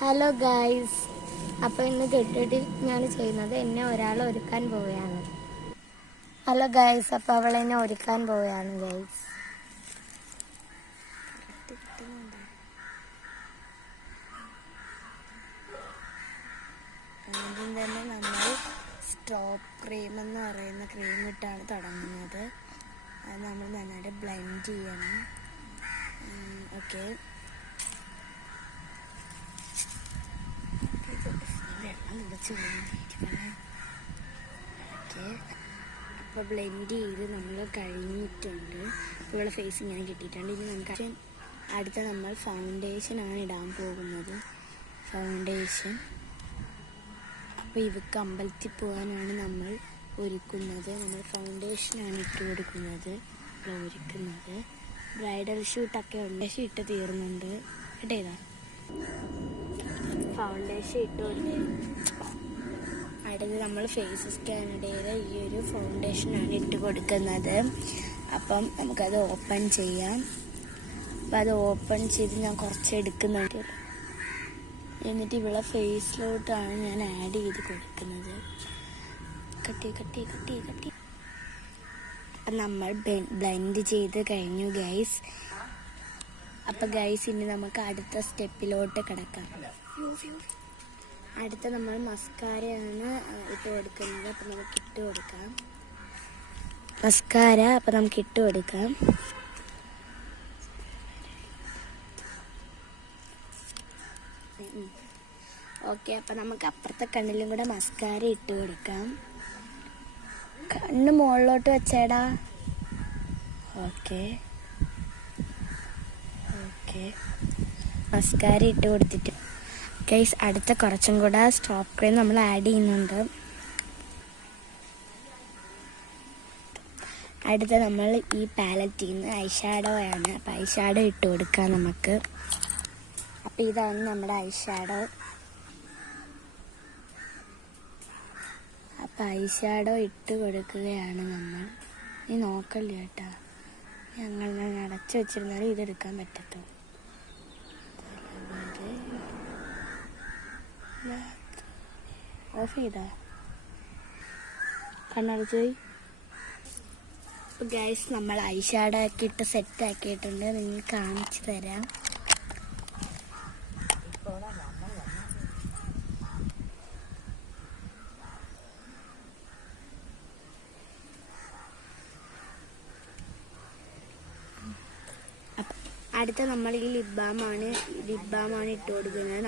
Hello guys, അപ്പോൾ ഇന്ന് കെട്ടിട്ട് ഞാൻ ചെയ്യുന്നത് എന്നെ ഒരാൾ ഒരുക്കാൻ പോവുകയാണ്. ഹലോ ഗൈസ്, അപ്പോൾ അവൾ എന്നെ ഒരുക്കാൻ പോവുകയാണ് ഗൈസ്. ആദ്യം തന്നെ നമ്മൾ സ്ട്രോപ്പ് ക്രീം എന്ന് പറയുന്ന ക്രീം ഇട്ടാണ് തുടങ്ങുന്നത്. അത് നമ്മൾ നന്നായിട്ട് ബ്ലെൻഡ് ചെയ്യണം. ഓക്കെ, അപ്പോൾ ബ്ലെൻഡ് ചെയ്ത് നമ്മൾ കഴിഞ്ഞിട്ടുണ്ട്. ഇപ്പോൾ ഇവിടെ ഫേസ് ഇങ്ങനെ കിട്ടിയിട്ടുണ്ട്. ഇനി നമുക്ക് അടുത്ത നമ്മൾ ഫൗണ്ടേഷനാണ് ഇടാൻ പോകുന്നത്. ഫൗണ്ടേഷൻ അപ്പോൾ ഇവക്ക് അമ്പലത്തിൽ പോകാനാണ് നമ്മൾ ഒരുക്കുന്നത്. നമ്മൾ ഫൗണ്ടേഷനാണ് ഇട്ട് കൊടുക്കുന്നത്, ഒരുക്കുന്നത്. ബ്രൈഡൽ ഷൂട്ടൊക്കെ ഉണ്ട്, ഇട്ട് തീർന്നുണ്ട്. ഇട്ടേതാ ഫൗണ്ടേഷൻ ഇട്ട് കൊടുത്ത് അടുത്ത് നമ്മൾ ഫേസ് സ്കാനിടയിൽ ഈ ഒരു ഫൗണ്ടേഷനാണ് ഇട്ട് കൊടുക്കുന്നത്. അപ്പം നമുക്കത് ഓപ്പൺ ചെയ്യാം. അപ്പം അത് ഓപ്പൺ ചെയ്ത് ഞാൻ കുറച്ച് എടുക്കുന്നുണ്ട്. എന്നിട്ട് ഇവിടെ ഫേസിലോട്ടാണ് ഞാൻ ആഡ് ചെയ്ത് കൊടുക്കുന്നത്. കട്ടി കട്ടി കട്ടി കട്ടി അപ്പം നമ്മൾ ബ്ലെൻഡ് ചെയ്ത് കഴിഞ്ഞു ഗൈസ്. അപ്പം ഗൈസ്, ഇനി നമുക്ക് അടുത്ത സ്റ്റെപ്പിലോട്ട് കിടക്കാം. അടുത്ത നമ്മൾ മസ്കാരയാണ് ഇട്ട് കൊടുക്കുന്നത്. അപ്പം നമുക്ക് ഇട്ട് കൊടുക്കാം മസ്കാര. അപ്പം നമുക്ക് ഇട്ട് കൊടുക്കാം. ഓക്കെ, അപ്പം നമുക്ക് അപ്പുറത്തെ കണ്ണിലും കൂടെ മസ്കാര ഇട്ട് കൊടുക്കാം. കണ്ണ് മുകളിലോട്ട് വെച്ചേടാ. ഓക്കെ ഓക്കെ, മസ്കാര ഇട്ട് കൊടുത്തിട്ട് ഗൈസ്, അടുത്ത കുറച്ചും കൂടെ സ്ട്രോപ്പ് ക്രീം നമ്മൾ ആഡ് ചെയ്യുന്നുണ്ട്. അടുത്ത നമ്മൾ ഈ പാലറ്റിൽ നിന്ന് ഐഷാഡോ ആണ്. അപ്പം ഐഷാഡോ ഇട്ട് കൊടുക്കാം നമുക്ക്. അപ്പം ഇതാണ് നമ്മുടെ ഐഷാഡോ. അപ്പം ഐഷാഡോ ഇട്ട് കൊടുക്കുകയാണ് നമ്മൾ. നീ നോക്കല്ലേ കേട്ടാ, ഞങ്ങൾ അടച്ചു വെച്ചിരുന്നാലും ഇതെടുക്കാൻ പറ്റത്തുള്ളൂ. ഓഫ് ചെയ്താ കണ്ണടച്ച് പോയി. അപ്പോൾ ഗൈസ്, നമ്മൾ ഐഷാഡോ ഒക്കെ ഇട്ട് സെറ്റ് ആക്കിയിട്ടുണ്ട്. നിങ്ങൾ കാണിച്ചു തരാം. അടുത്ത നമ്മൾ ഈ ലിപ് ബാമാണ് ഇട്ട് കൊടുക്കുന്നത്.